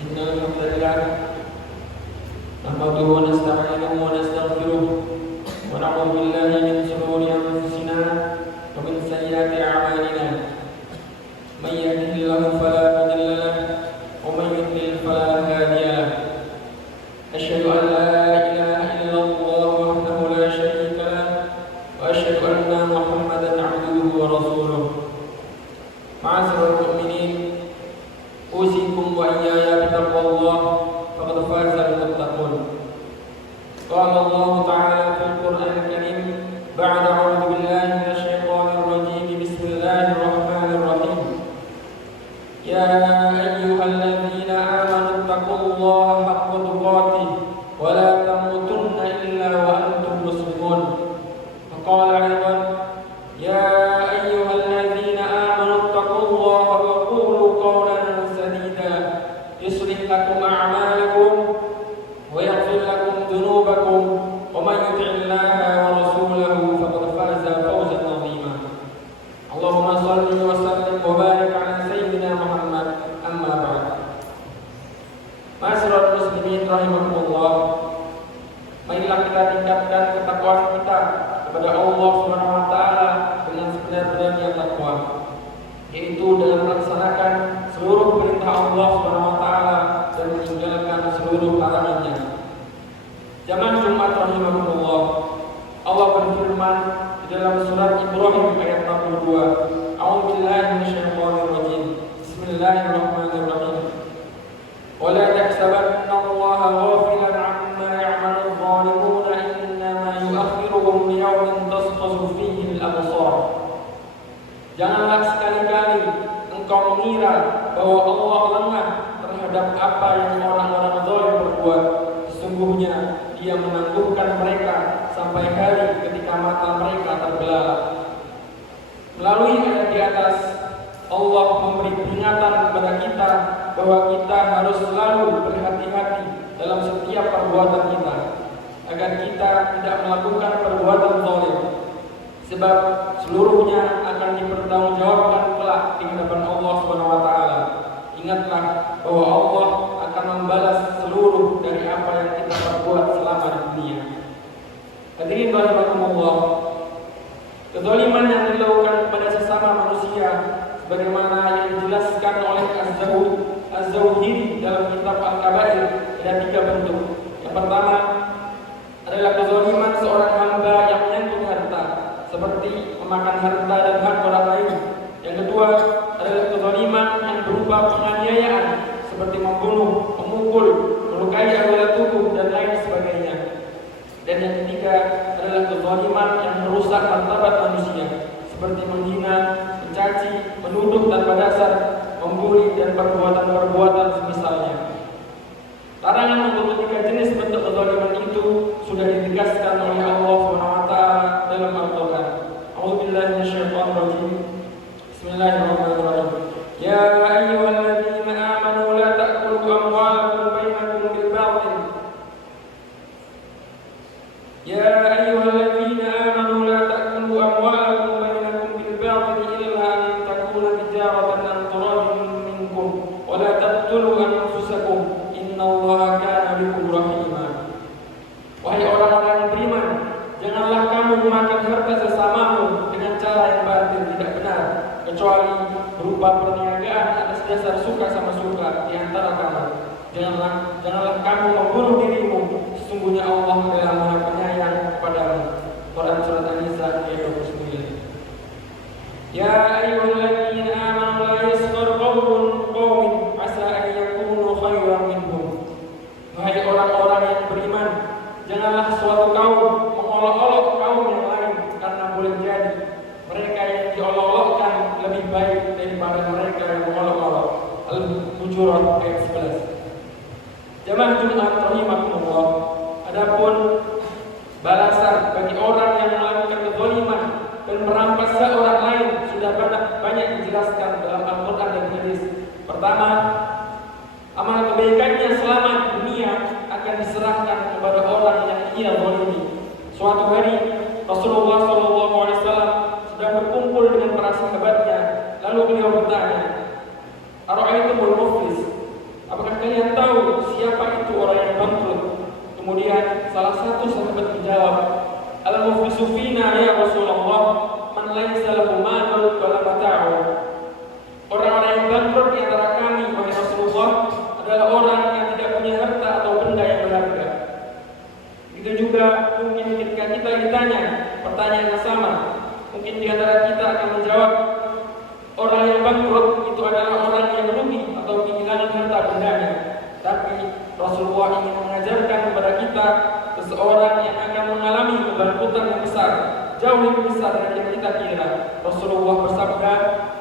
إن الحمد لله نحمده ونستعينه ونستغفره ونعوذ بالله من شرور أنفسنا ومن سيئات أعمالنا من يهده الله فلا مضل له ومن يضلل فلا هادي له أشهد أن لا إله إلا الله وحده لا شريك له وأشهد أن محمدا عبده ورسوله معاشر المؤمنين أوصيكم وإياي بتقوى الله فقد فاز المتقون. قال الله تعالى في القرآن الكريم بعد أعوذ بالله من يصلح لكم أعمالكم ويغفر لكم ذنوبكم ومن يطع الله ورسوله فقد فاز فوزا عظيما. اللهم صل وسلم وبارك على سيدنا محمد. أما بعد. Ma'asyiral muslimin rahimakumullah. Marilah kita tingkatkan ketakwaan kita kepada Allah Subhanahu wa taala dengan sebenar-benarnya takwa, yaitu dengan melaksanakan seluruh perintah Allah Subhanahu wa taala dan meninggalkan seluruh larangannya. Jamaah Jumat rahimakumullah. Allah berfirman di dalam surat Ibrahim ayat 62. A'udzubillahi minasyaitonir rajim. Bismillahirrahmanirrahim. Wa la tahsabanna Allaha ghafilan 'amma ya'malu adh-dhalimuna innama yu'akhiruhum liyawmin tashkhasu fihi al-absar. Janganlah sekali-kali engkau mengira bahwa Allah lengah terhadap apa yang orang-orang zalim berbuat. Sesungguhnya Dia menangguhkan mereka sampai hari ketika mata mereka terbelalak. Melalui ayat di atas, Allah memberi peringatan kepada kita bahwa kita harus selalu berhati-hati dalam setiap perbuatan kita, agar kita tidak melakukan perbuatan zalim, sebab seluruhnya akan dipertanggungjawabkan kelak di hadapan Allah Subhanahu wa taala. Ingatlah bahwa Allah akan membalas seluruh dari apa yang kita perbuat selama di dunia. Hadirin rahimakumullah, kezaliman yang dilakukan kepada sesama manusia sebagaimana yang dijelaskan oleh Az-Zawhiri dalam kitab Al-Kabair ada 3 bentuk. Yang pertama adalah kezaliman seorang hamba yang menyentuh harta, seperti memakan harta dan hak orang lain. Yang kedua adalah kezaliman yang berupa penganiayaan, seperti membunuh, memukul, melukai anggota tubuh dan lain sebagainya. Dan yang ketiga adalah kezaliman yang merusak martabat manusia, seperti menghina, mencaci, menuduh tanpa dasar, membuli dan perbuatan-perbuatan semisalnya. Larangan untuk 3 jenis bentuk kezaliman itu sudah ditegaskan oleh Allah SWT dalam Al-Quran. A'udzubillahi minasyaitonir rajim. Bismillahirrahmanirrahim. Ya ayyuhalladzina amanu la ta'kulu amwalakum bainakum bil batil. Ya ayyuhalladzina amanu la ta'kulu amwalakum bainakum bil batil illa an takuna tijaratan an turadin minkum wa la taqtulu anfusakum innallaha kana bikum rahima. Wahai orang-orang yang beriman, janganlah kamu memakan harta sesamamu dengan cara yang batil tidak benar, kecuali berupa perniagaan atas dasar suka sama suka di antara kamu. Janganlah kamu membunuh dirimu, sesungguhnya Allah adalah Maha Penyayang kepadamu. Quran surat An-Nisa ayat 29. Ya ayyuhalladzina amanu la yaskhar qaumun qaumin asa an yakunu khairan minhum. Wahai orang-orang yang beriman, janganlah suatu kaum mengolok-olok kaum yang lain, karena boleh jadi mereka yang diolok-olokkan lebih baik daripada mereka yang mengolok-olok. Al-Hujurat ayat 11. Jamaah Jumat rahimakumullah. Adapun balasan bagi orang yang melakukan kezaliman dan merampas hak orang lain sudah banyak dijelaskan dalam Al-Quran dan hadis. Pertama, amal kebaikannya selama di dunia akan diserahkan kepada orang yang ia zalimi. Suatu hari Rasulullah SAW sedang berkumpul dengan para sahabatnya, lalu beliau bertanya, "Ara'aitumul muflis?" Apakah kalian tahu siapa itu orang yang bangkrut? Kemudian salah satu sahabat menjawab, "Al-muflisu fina ya Rasulullah, man laisa lahu malun wala mata'un." Orang-orang yang bangkrut di antara kami, wahai Rasulullah, adalah orang yang tidak punya harta atau benda yang berharga. Itu juga mungkin ketika kita ditanya pertanyaan yang sama, mungkin di antara kita akan menjawab, orang yang bangkrut itu adalah orang yang rugi atau kehilangan harta bendanya. Tapi Rasulullah ingin mengajarkan kepada kita seseorang yang akan mengalami kebangkrutan yang besar, jauh lebih besar dari yang kita kira. Rasulullah bersabda,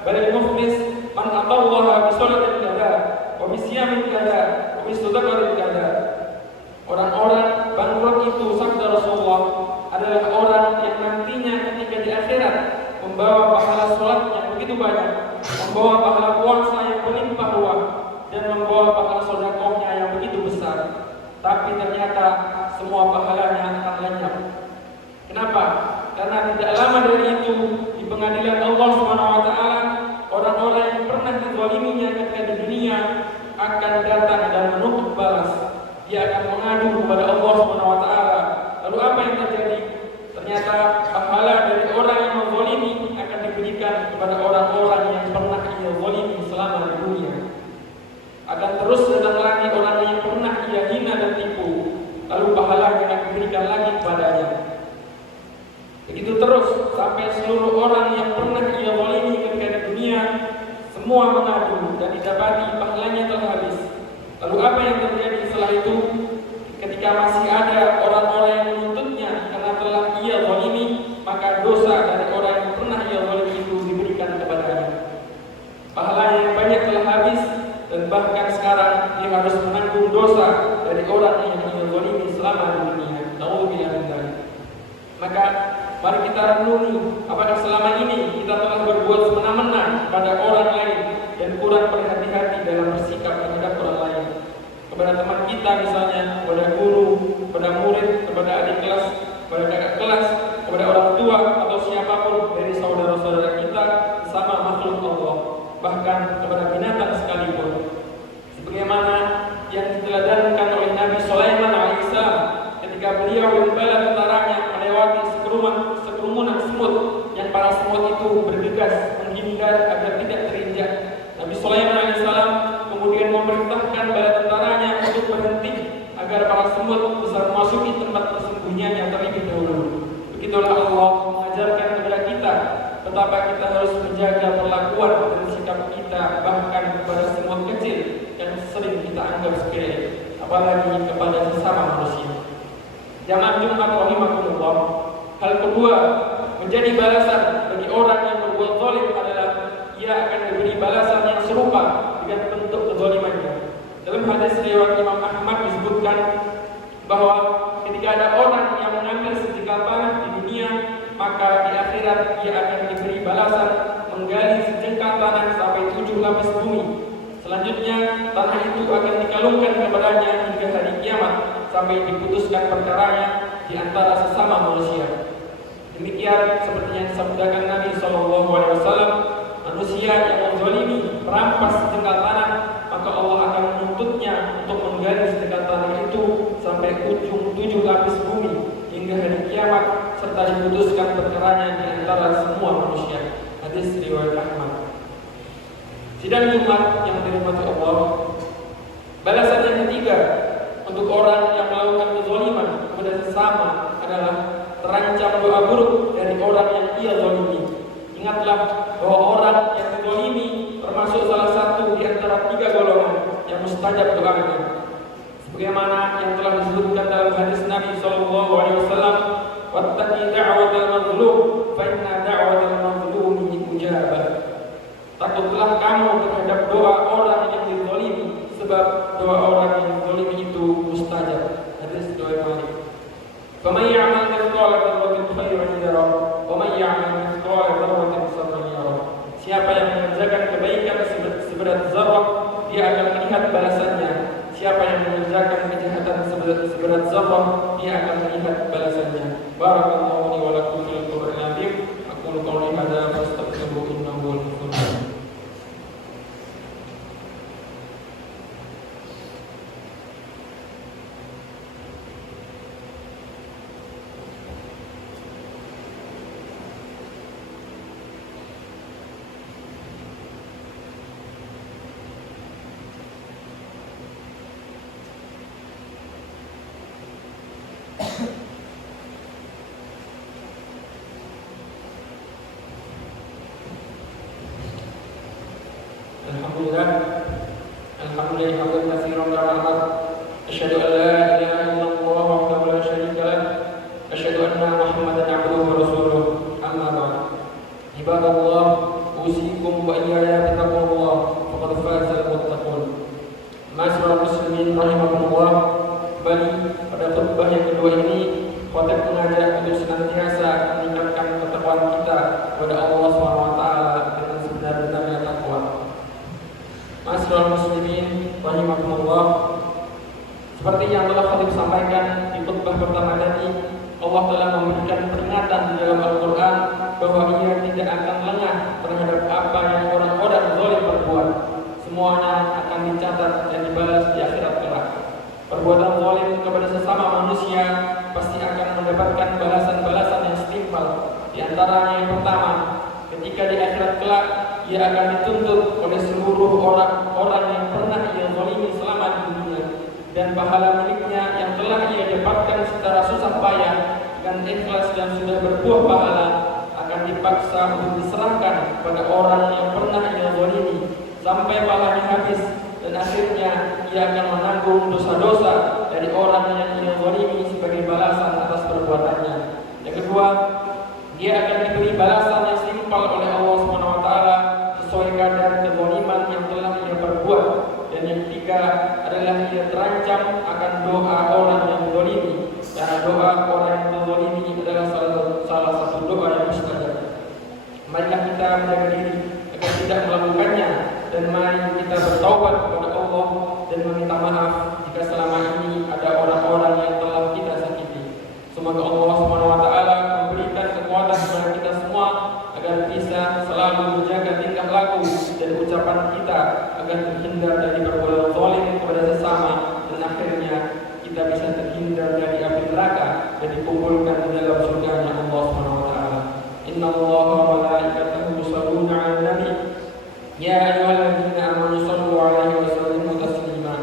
"Balil muflis man atallaha bi sholatin kada, wa bi siyamin kada, wa bi sadaqatin kada." Orang-orang bangkrut itu, sabda Rasulullah, adalah orang yang nantinya ketika di akhirat membawa pahala sholat yang begitu banyak, membawa pahala puasa yang berlimpah ruah, dan membawa pahala sedekah tapi ternyata semua pahalanya akan lenyap. Kenapa? Karena tidak lama dari itu di pengadilan Allah SWT, orang-orang yang pernah dizaliminya ketika di dunia akan datang dan menuntut balas. Dia akan mengadu kepada Allah SWT. Lalu apa yang terjadi? Ternyata pahala dari orang yang menzalimi akan diberikan kepada orang-orang yang pernah ia zalimi selama di dunia. Akan terus datang lagi orang yang pernah ia hina dan tipu, lalu pahalanya akan diberikan lagi kepadanya. Begitu terus sampai seluruh orang yang pernah ia zalimi ketika di dunia semua mengadu dan didapati pahalanya telah habis. Lalu apa yang terjadi setelah itu? Ketika masih ada orang-orang yang menuntutnya karena telah ia zalimi, maka dosa dari orang yang pernah ia zalimi itu diberikan kepadanya. Pahalanya yang banyak telah habis, dan bahkan sekarang dia harus menanggung dosa dari orang yang ia zalimi selama di dunia. Nauzubillah min dzalik. Maka mari kita renungi, apakah selama ini kita telah berbuat semena-mena kepada orang lain dan kurang berhati-hati dalam bersikap terhadap orang lain, kepada teman kita misalnya, kepada guru, kepada murid, kepada adik kelas, kepada kakak kelas, kepada orang tua atau siapapun dari saudara-saudara kita sama makhluk Allah, bahkan kepada binatang sekalipun. Sebagaimana yang diteladankan oleh Nabi Sulaiman alaihissalam ketika beliau dan bala tentaranya melewati sekerumunan semut yang para semut itu bergegas menghindar agar tidak terinjak. Nabi Sulaiman alaihissalam kemudian memerintahkan bala tentaranya untuk berhenti agar para semut bisa memasuki tempat persembunyiannya terlebih dahulu. Begitulah Allah mengajarkan kepada kita betapa kita harus menjaga perlakuan dan sikap kita bahkan kepada semut kecil yang sering kita anggap sepele, apalagi kepada sesama manusia. Jamaah Jumat rahimakumullah. Hal kedua, menjadi balasan bagi orang yang berbuat zalim adalah ia akan diberi balasan yang serupa dengan bentuk kezalimannya. Dalam hadis riwayat Imam Ahmad disebutkan bahwa ketika ada orang yang mengambil sejengkal tanah di dunia, maka di akhirat ia akan diberi balasan menggali sejengkal tanah sampai 7 lapis bumi. Selanjutnya tanah itu akan dikalungkan kepadanya hingga hari kiamat sampai diputuskan perkaranya di antara sesama manusia. Demikian seperti yang disabdakan Nabi SAW, manusia yang menzalimi merampas sejengkal tanah, maka Allah akan menuntutnya untuk menggali sejengkal tanah itu sampai ujung 7 lapis bumi hingga hari kiamat serta diputuskan perkaranya di antara semua manusia. Hadis riwayat Ahmad. Sidang Jumat yang dirahmati Allah. Balasan yang ketiga untuk orang yang melakukan kezaliman kepada sesama adalah terancam doa buruk dari orang yang ia zalimi. Ingatlah bahwa orang yang dizalimi termasuk salah satu di antara 3 golongan yang mustajab doanya. Sebagaimana yang telah disebutkan dalam hadis Nabi SAW, wattaqi da'watal mazlum fa inna da'watal mazlumi mujabah. Takutlah kamu terhadap doa orang yang dizalimi, sebab doa orang yang dizalimi itu mustajab. Hadis riwayat Malik. Faman ya'mal mithqala dzarratin khairan yarah wa man ya'mal mithqala dzarratin sharran yarah. Siapa yang mengerjakan kebaikan seberat zarrah, dia akan melihat balasannya. Siapa yang mengerjakan kejahatan seberat zarrah, dia akan melihat balasannya. Barakallahu li wa lakum fil Qur'anil azim. Aqulu qawli hadza wa astaghfiruhu innahu huwal ghafurur rahim. Alhamdulillah hamdan katsiran katsiran. Asyhadu an la ilaha illallah wahdahu la syarika lah. Asyhadu anna Muhammadan abduhu wa rasuluh. Amma ba'd. Ibadallah, usikum wa iyaya bittaqwallah faqad fazal muttaqun. Ma'asyiral muslimin rahimakumullah. Kembali pada khutbah yang kedua ini, khatib mengajak untuk senantiasa meningkatkan ketakwaan kita kepada Allah SWT dengan sebenar-benarnya takwa. Ma'asyiral muslimin rahimakumullah. Seperti yang telah khatib sampaikan di khutbah pertama tadi, Allah telah memberikan peringatan di dalam Al-Quran bahwa Ia tidak akan lengah terhadap apa yang orang-orang zalim perbuat. Semuanya akan dicatat dan dibalas di akhirat kelak. Perbuatan zalim kepada sesama manusia pasti akan mendapatkan balasan-balasan yang setimpal. Di antaranya yang pertama, ketika di akhirat kelak ia akan dituntut oleh seluruh orang yang pernah ia zalimi selama di dunia, dan pahala miliknya yang telah ia dapatkan secara susah payah dan ikhlas dan sudah berbuah pahala akan dipaksa untuk diserahkan pada orang yang pernah ia zalimi sampai pahalanya habis, dan akhirnya ia akan menanggung dosa-dosa dari orang yang ia zalimi sebagai balasan atas perbuatannya. Yang kedua, dia akan diberi balasan yang setimpal oleh Allah SWT sesuai kadar kezaliman yang telah ia perbuat. Dan yang ketiga adalah ia terancam akan doa orang yang zalimi, karena doa orang yang zalimi adalah salah satu doa yang mustajab. Marilah kita menjaga diri agar tidak melakukannya, dan mari kita bertaubat kepada Allah dan meminta maaf jika selama ini ada orang-orang yang telah kita sakiti. Semoga Allah SWT memberikan kekuatan kepada kita semua agar bisa selalu menjaga tingkah laku dan ucapan kita agar terhindar dari perbuatan zalim kepada sesama, dan akhirnya kita bisa terhindar dari api neraka dan dikumpulkan di dalam surganya Allah SWT. Inna Allah wa malaikatahu yusholluna 'alan nabi ya ayyuhalladzina amanu shallu 'alaihi wa sallimu taslima.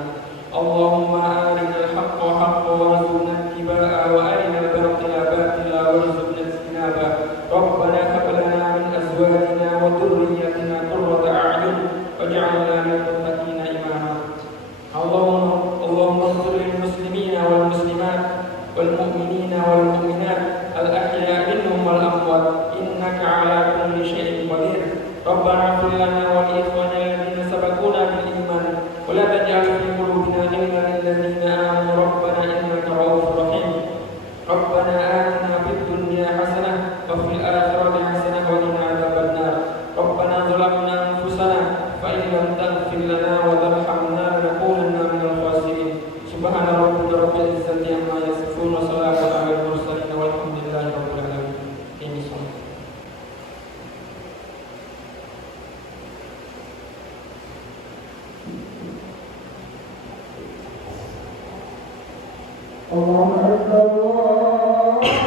Allahumma arinal haqqa haqqan warzuqna ittiba'ahu wa arinal batila batila warzuqna ijtinaba. Rabbana hab lana min azwajina wa dhurriyyatina qurrata a'yun waj'alna lil muttaqina imama. Allahumma ighfir lil muslimina wal muslimat wal mu'minina wal mu'minat al ahya'i minhum wal amwat innaka 'ala kulli syai'in qadir. Rabbana ighfir lana wa li ikhwanina alladhina sabaquna bil iman wa la taj'al fi qulubina ghillan lil ladzina amanu rabbana innaka ra'ufur rahim. Rabbana atina fid dunya hasanah wa fil akhirati hasanah wa qina adzabannar. Rabbana zalamna anfusana fa in lam taghfir lana wa tarhamna lanakunanna minal khasirin. Subhana rabbika rabbil izzati amma yasifun wa salamun 'alal mursalin walhamdulillahi rabbil alamin. Allahu Akbar, Allahu Akbar.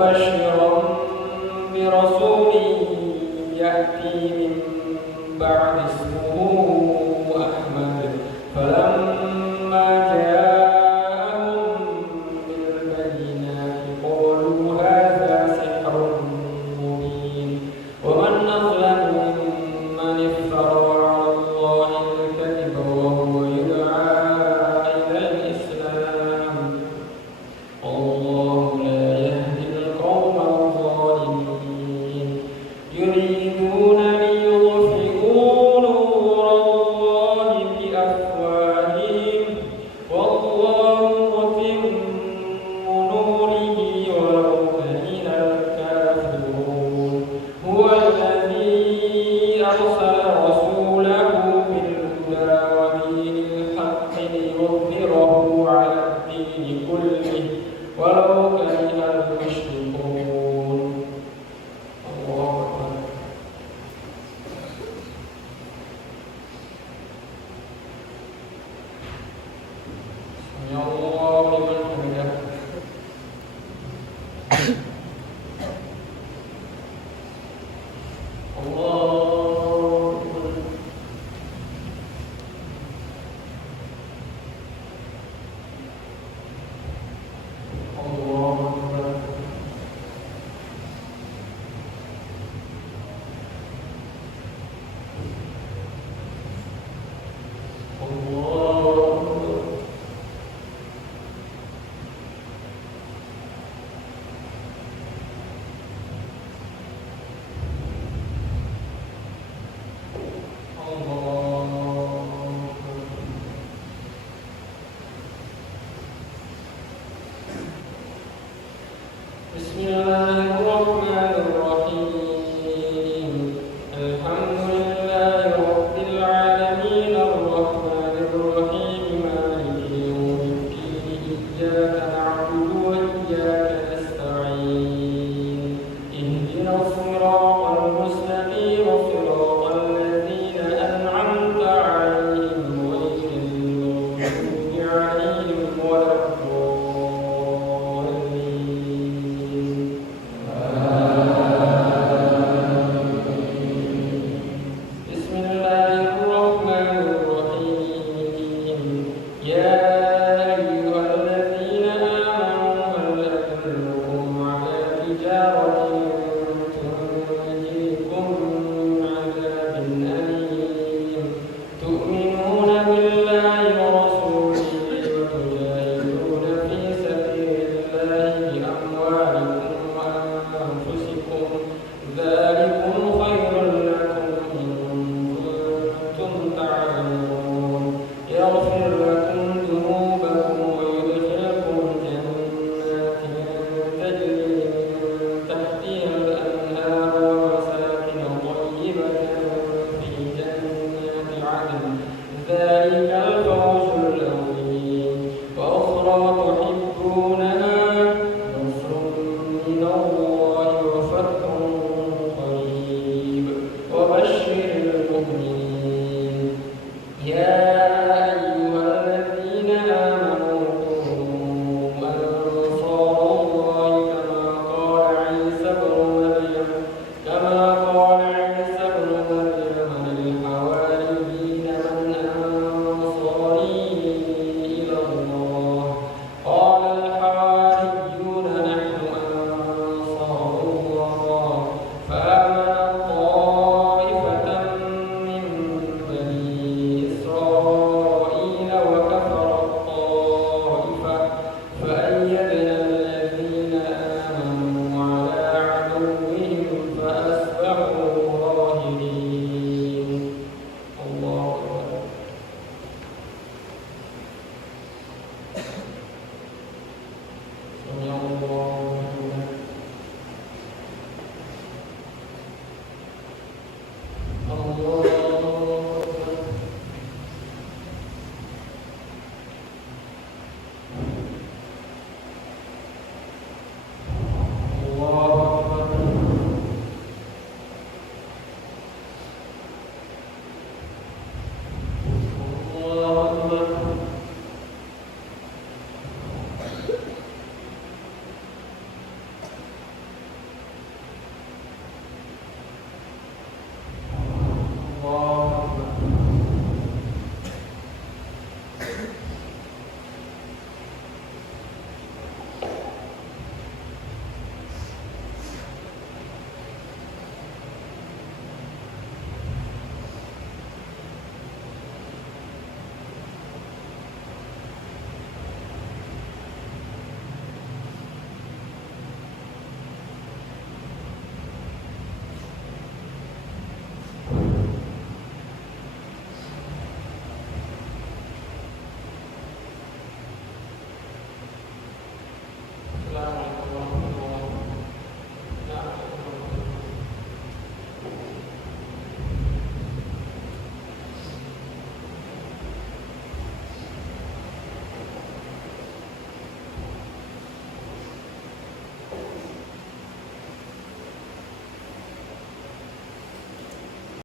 ومبشرا برسول يأتي من بعد